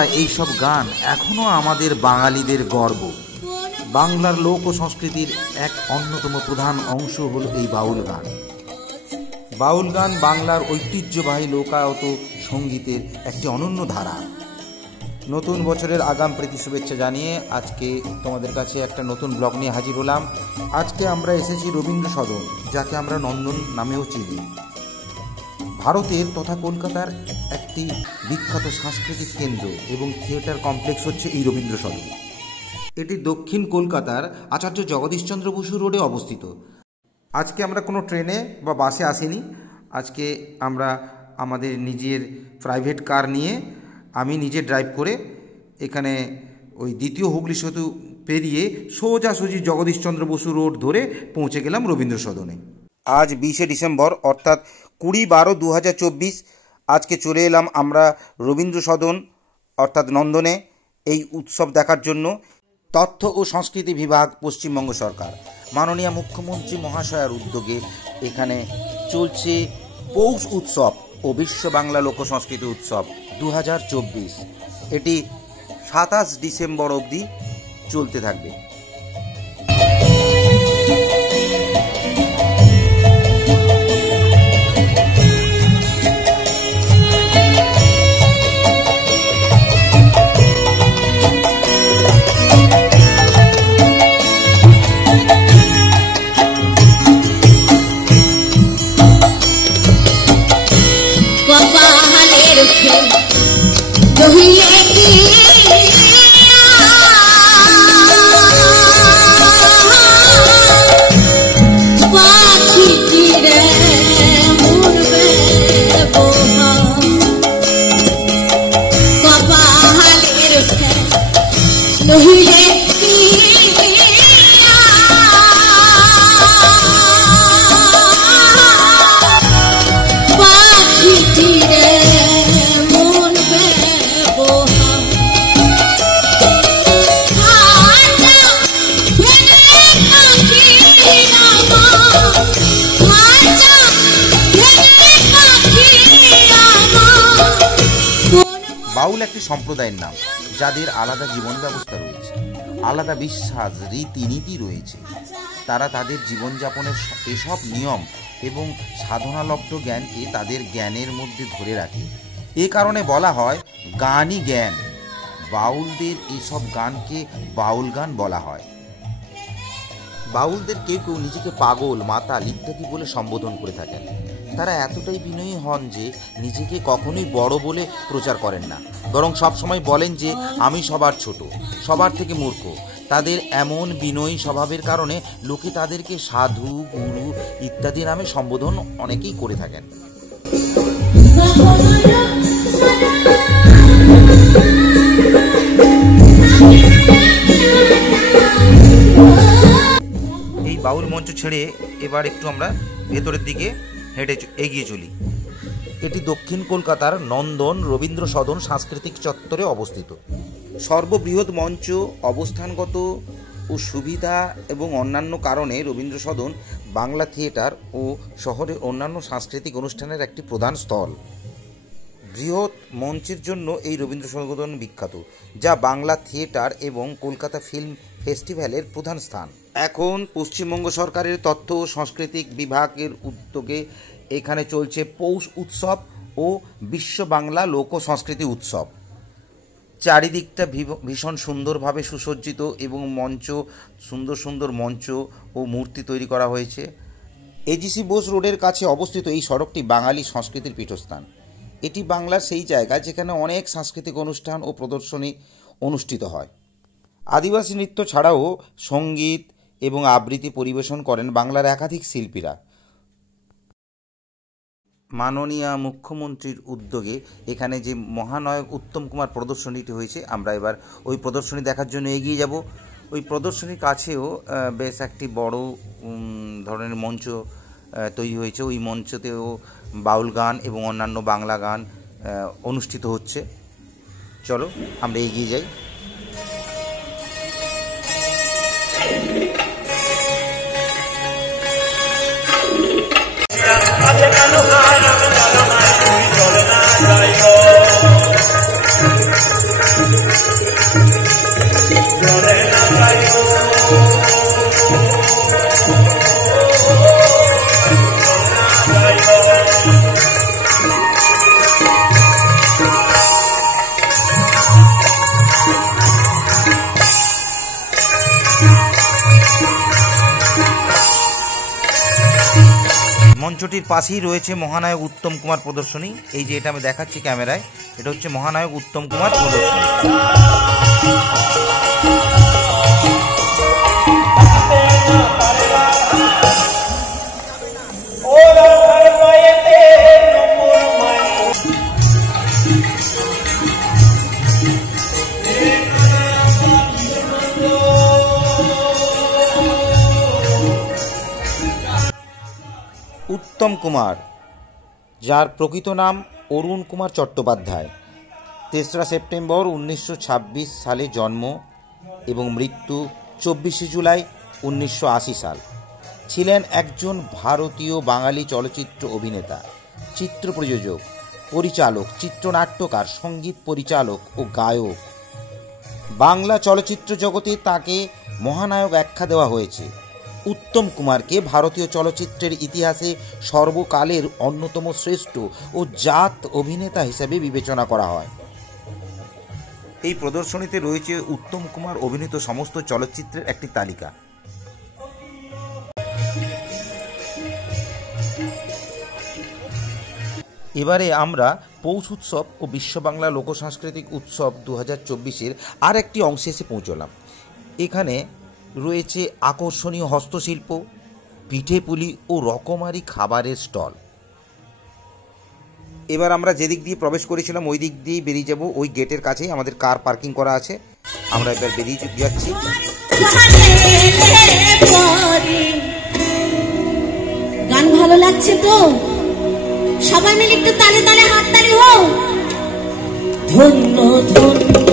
পায় এই সব গান এখনও আমাদের বাঙালিদের গর্ব। বাংলার লোক ও সংস্কৃতির এক অন্যতম প্রধান অংশ হল এই বাউল গান। বাউল গান বাংলার ঐতিহ্যবাহী লোকায়ত সঙ্গীতের একটি অনন্য ধারা। নতুন বছরের আগাম প্রীতি শুভেচ্ছা জানিয়ে আজকে তোমাদের কাছে একটা নতুন ব্লগ নিয়ে হাজির হলাম। আজকে আমরা এসেছি রবীন্দ্র সদন, যাকে আমরা নন্দন নামেও চিনি। ভারতের তথা কলকাতার একটি বিখ্যাত সাংস্কৃতিক কেন্দ্র এবং থিয়েটার কমপ্লেক্স হচ্ছে এই রবীন্দ্র সদন। এটি দক্ষিণ কলকাতার আচার্য জগদীশচন্দ্র বসু রোডে অবস্থিত। আজকে আমরা কোনো ট্রেনে বা বাসে আসিনি। আজকে আমরা আমাদের নিজের প্রাইভেট কার নিয়ে আমি নিজে ড্রাইভ করে এখানে ওই দ্বিতীয় হুগলি সেতু পেরিয়ে সোজাসুজি জগদীশচন্দ্র বসু রোড ধরে পৌঁছে গেলাম রবীন্দ্র সদনে। আজ 20শে ডিসেম্বর অর্থাৎ 20/12/2024 আজকে চলে এলাম আমরা রবীন্দ্র সদন অর্থাৎ নন্দনে এই উৎসব দেখার জন্য। তথ্য ও সংস্কৃতি বিভাগ, পশ্চিমবঙ্গ সরকার, মাননীয় মুখ্যমন্ত্রী মহাশয়ের উদ্যোগে এখানে চলছে পৌষ উৎসব ও বিশ্ব বাংলা লোকসংস্কৃতি উৎসব 2024। এটি 27 ডিসেম্বর অবধি চলতে থাকবে। বাউল একটি সম্প্রদায়ের নাম, যাদের আলাদা জীবন ব্যবস্থা রয়েছে, আলাদা বিশ্বাস, রীতিনীতি রয়েছে। তারা তাদের জীবনযাপনের এসব নিয়ম এবং সাধনালব্ধ জ্ঞানকে তাদের জ্ঞানের মধ্যে ধরে রাখে। এ কারণে বলা হয় গানই জ্ঞান। বাউলদের এসব গানকে বাউল গান বলা হয়। বাউলদের কেউ কেউ নিজেকে পাগল, মাতাল ইত্যাদি বলে সম্বোধন করে থাকেন। তারা এতটাই বিনয়ী হন যে নিজেকে কখনোই বড় বলে প্রচার করেন না, বরং সবসময় বলেন যে আমি সবার ছোট, সবার থেকে মূর্খ। তাদের এমন বিনয়ী স্বভাবের কারণে লোকে তাদেরকে সাধু, গুরু ইত্যাদি নামে সম্বোধন অনেকেই করে থাকেন। এই বাউল মঞ্চ ছেড়ে এবার একটু আমরা ভেতরের দিকে হেঁটে এগিয়ে চলি। এটি দক্ষিণ কলকাতার নন্দন রবীন্দ্র সদন সাংস্কৃতিক চত্বরে অবস্থিত। সর্ববৃহৎ মঞ্চ, অবস্থানগত ও সুবিধা এবং অন্যান্য কারণে রবীন্দ্র সদন বাংলা থিয়েটার ও শহরের অন্যান্য সাংস্কৃতিক অনুষ্ঠানের একটি প্রধান স্থল। বৃহৎ মঞ্চের জন্য এই রবীন্দ্র সদন বিখ্যাত, যা বাংলা থিয়েটার এবং কলকাতা ফিল্ম ফেস্টিভ্যালের প্রধান স্থান। এখন পশ্চিমবঙ্গ সরকারের তথ্য ও সাংস্কৃতিক বিভাগের উদ্যোগে এখানে চলছে পৌষ উৎসব ও বিশ্ব বাংলা লোক সংস্কৃতি উৎসব। চারিদিকটা ভীষণ সুন্দরভাবে সুসজ্জিত এবং সুন্দর সুন্দর মঞ্চ ও মূর্তি তৈরি করা হয়েছে। এজিসি বোস রোডের কাছে অবস্থিত এই সড়কটি বাঙালি সংস্কৃতির পীঠস্থান। এটি বাংলার সেই জায়গা যেখানে অনেক সাংস্কৃতিক অনুষ্ঠান ও প্রদর্শনী অনুষ্ঠিত হয়। আদিবাসী নৃত্য ছাড়াও সঙ্গীত এবং আবৃত্তি পরিবেশন করেন বাংলার একাধিক শিল্পীরা। মাননীয় মুখ্যমন্ত্রীর উদ্যোগে এখানে যে মহানায়ক উত্তম কুমার প্রদর্শনীটি হয়েছে, আমরা এবার ওই প্রদর্শনী দেখার জন্য এগিয়ে যাব। ওই প্রদর্শনীর কাছেও বেশ একটি বড় ধরনের মঞ্চ তৈরি হয়েছে। ওই মঞ্চতেও বাউল গান এবং অন্যান্য বাংলা গান অনুষ্ঠিত হচ্ছে। চলো আমরা এগিয়ে যাই। মঞ্চটির পাশেই রয়েছে মহানায়ক উত্তম কুমার প্রদর্শনী। এই যে এটা আমি দেখাচ্ছি ক্যামেরায়, এটা হচ্ছে মহানায়ক উত্তম কুমার প্রদর্শনী। উত্তম কুমার, যার প্রকৃত নাম অরুণ কুমার চট্টোপাধ্যায়, 3রা সেপ্টেম্বর 1926 সালে জন্ম এবং মৃত্যু 24শে জুলাই 1980 সাল, ছিলেন একজন ভারতীয় বাঙালি চলচ্চিত্র অভিনেতা, চিত্র প্রযোজক, পরিচালক, চিত্রনাট্যকার, সঙ্গীত পরিচালক ও গায়ক। বাংলা চলচ্চিত্র জগতে তাকে মহানায়ক আখ্যা দেওয়া হয়েছে। উত্তম কুমারকে ভারতীয় চলচ্চিত্রের ইতিহাসে সর্বকালের অন্যতম শ্রেষ্ঠ ও জাত অভিনেতা হিসেবে বিবেচনা করা হয়। এই প্রদর্শনীতে রয়েছে উত্তম কুমার অভিনীত সমস্ত চলচ্চিত্রের একটি তালিকা। এবারে আমরা পৌষ উৎসব ও বিশ্ব বাংলা লোকসাংস্কৃতিক উৎসব 2024-এর আর একটি অংশে এসে পৌঁছলাম। এখানে রয়েছে আকর্ষণীয় হস্তশিল্প, পিঠেপুলি ও রকমারি খাবারের স্টল। এবার আমরা যেদিক দিয়ে প্রবেশ করেছিলাম ওই দিক দিয়ে বেরিয়ে যাব। ওই গেটের কাছেই আমাদের কার পার্কিং করা আছে, আমরা এবার বেরিয়ে যাচ্ছি। গান ভালো লাগছে তো? সবাই মিলে একটু তালে তালে হাততালি হোক। ধন্য ধন্য